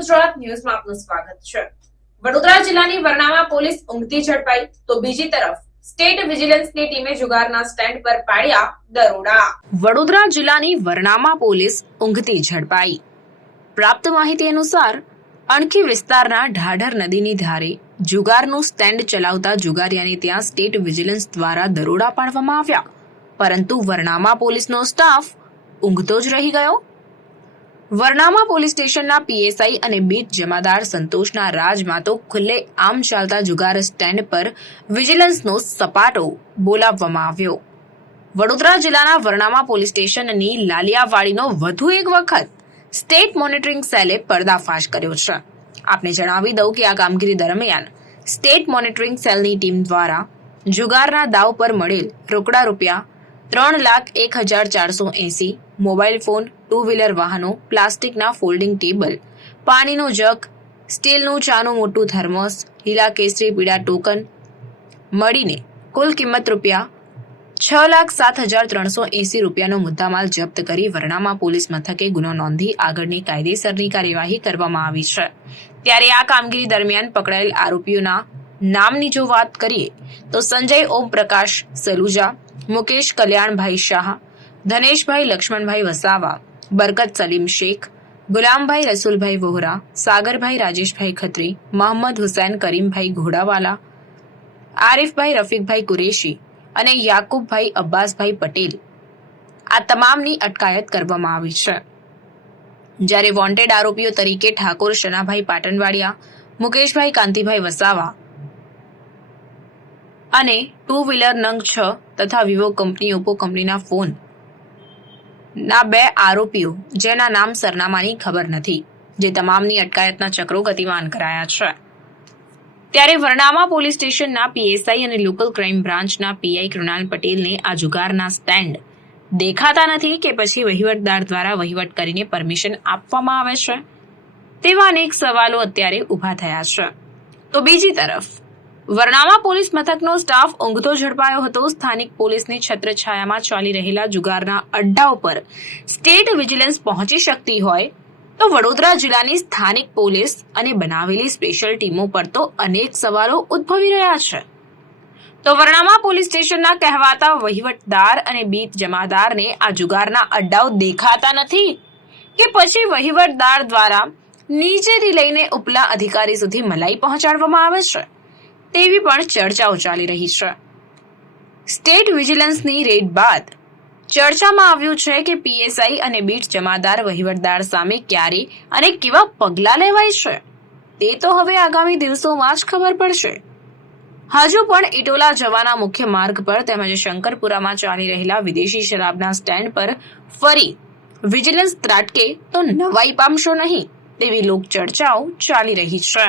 ગુજરાત ન્યૂઝમાં આપનું સ્વાગત છે. વડોદરા જિલ્લાની વરણામાં પોલીસ ઊંઘતી ઝડપાઈ, તો બીજી તરફ સ્ટેટ વિજિલન્સની ટીમે જુગારના સ્ટેન્ડ પર પાડ્યા દરોડા. વડોદરા જિલ્લાની વરણામાં પોલીસ ઊંઘતી ઝડપાઈ. પ્રાપ્ત માહિતી અનુસાર, અણખી વિસ્તારના ઢાઢર નદીની ધારે જુગારનું સ્ટેન્ડ ચલાવતા જુગારિયાને ત્યાં સ્ટેટ વિજિલન્સ દ્વારા દરોડા પાડવામાં આવ્યા. પરંતુ વરણામા પોલીસનો સ્ટાફ ઊંઘતો જ રહી ગયો. વરનામા પોલીસ સ્ટેશનના પીએસઆઈ અને બીટ જમાદાર સંતોષના રાજમાં તો ખુલ્લે આમ ચાલતા જુગાર સ્ટેન્ડ પર વિજિલન્સનો સપાટો બોલાવવામાં આવ્યો. વડોદરા જિલ્લાના વરનામા પોલીસ સ્ટેશનની લાલિયાવાડીનો વધુ એક વખત સ્ટેટ મોનિટરિંગ સેલે પર્દાફાશ કર્યો છે. આપને જણાવી દઉં કે આ કામગીરી દરમિયાન સ્ટેટ મોનિટરિંગ સેલની ટીમ દ્વારા જુગારના દાવ પર મળેલ રોકડા રૂપિયા ત્રણ લાખ એક હજાર ચારસો એંસી મોબાઈલ ફોન ટુ વ્હીલર વાહનો, પ્લાસ્ટિકના ફોલ્ડિંગ ટેબલ, પાણીનો જગ, સ્ટીલનું ચાનું મોટું થર્મોસ, લીલા કેસરી પીળા ટોકન. મળીને કુલ કિંમત રૂપિયા છ લાખ સાત હજાર ત્રણસો એંસી રૂપિયાનો મુદ્દામાલ જપ્ત કરી વરણામાં પોલીસ મથકે ગુનો નોંધી આગળની કાયદેસરની કાર્યવાહી કરવામાં આવી છે. ત્યારે આ કામગીરી દરમિયાન પકડાયેલ આરોપીઓના નામની જો વાત કરીએ, તો સંજય ઓમ પ્રકાશ સલુજા મુકેશ કલ્યાણભાઈ શાહ, ધનેશભાઈ લક્ષ્મણભાઈ વસાવા, બરકત સલીમ શેખ, ગુલામભાઈ રસુલભાઈ વોહરા, સાગરભાઈ રાજેશભાઈ ખત્રી, મોહમ્મદ હુસૈન કરીમભાઈ ઘોડાવાલા, આરિફભાઈ રફીકભાઈ કુરેશી અને યાકુબભાઈ અબ્બાસભાઈ પટેલ. આ તમામની અટકાયત કરવામાં આવી છે. જ્યારે વોન્ટેડ આરોપીઓ તરીકે ઠાકોર, શનાભાઈ પાટણવાડિયા, મુકેશભાઈ કાંતિભાઈ વસાવા અને ટુ વ્હીલર નંગ છ તથા વિવો કંપની ઓપ્પો કંપનીના ફોન. ના, બે આરોપીઓ, જેના નામ સરનામાની ખબર નથી, જે તમામની અટકાયતના ચક્રો ગતિમાન કરાયા છે. ત્યારે વરણામા પોલીસ સ્ટેશનના પીએસઆઈ અને લોકલ ક્રાઇમ બ્રાન્ચના પીઆઈ કૃણાલ પટેલને આ જુગારના સ્ટેન્ડ. દેખાતા નથી કે પછી વહીવટદાર દ્વારા વહીવટ કરીને પરમિશન આપવામાં આવે છે? તેવા અનેક સવાલો અત્યારે ઊભા થયા છે. તો બીજી તરફ વરણામા પોલીસ મથકનો સ્ટાફ ઊંઘતો ઝડપાયો હતો. સ્થાનિક પોલીસની છત્રછાયામાં ચાલી રહેલા જુગારના અડ્ડા ઉપર સ્ટેટ વિજિલન્સ પહોંચી શકતી હોય તો વડોદરા જિલ્લાની સ્થાનિક પોલીસ અને બનાવેલી સ્પેશિયલ ટીમો પર તો અનેક સવાલો ઉદ્ભવી રહ્યા છે. તો વરણામા પોલીસ સ્ટેશનના કહેવાતા વહીવટદાર અને બીટ જમાદારને આ જુગારના અડ્ડાઓ દેખાતા નથી કે પછી વહીવટદાર દ્વારા નીચેથી લઈને ઉપલા અધિકારી સુધી મલાઈ પહોંચાડવામાં આવે છે. તેવી પણ ચર્ચાઓ ચાલી રહી છે. સ્ટેટ વિજિલન્સની રેડ બાદ ચર્ચામાં આવ્યું છે કે પીએસઆઈ અને બીટ જમાદાર વહીવટદાર સામે ક્યારે અને કેવા પગલાં લેવાય છે? તે તો હવે આગામી દિવસોમાં જ ખબર પડશે. હજુ પણ ઇટોલા જવાના મુખ્ય માર્ગ પર તેમજ શંકરપુરામાં ચાલી રહેલા વિદેશી શરાબના સ્ટેન્ડ પર ફરી વિજિલન્સ ત્રાટકે તો નવાઈ પામશો નહીં તેવી લોકચર્ચાઓ ચાલી રહી છે.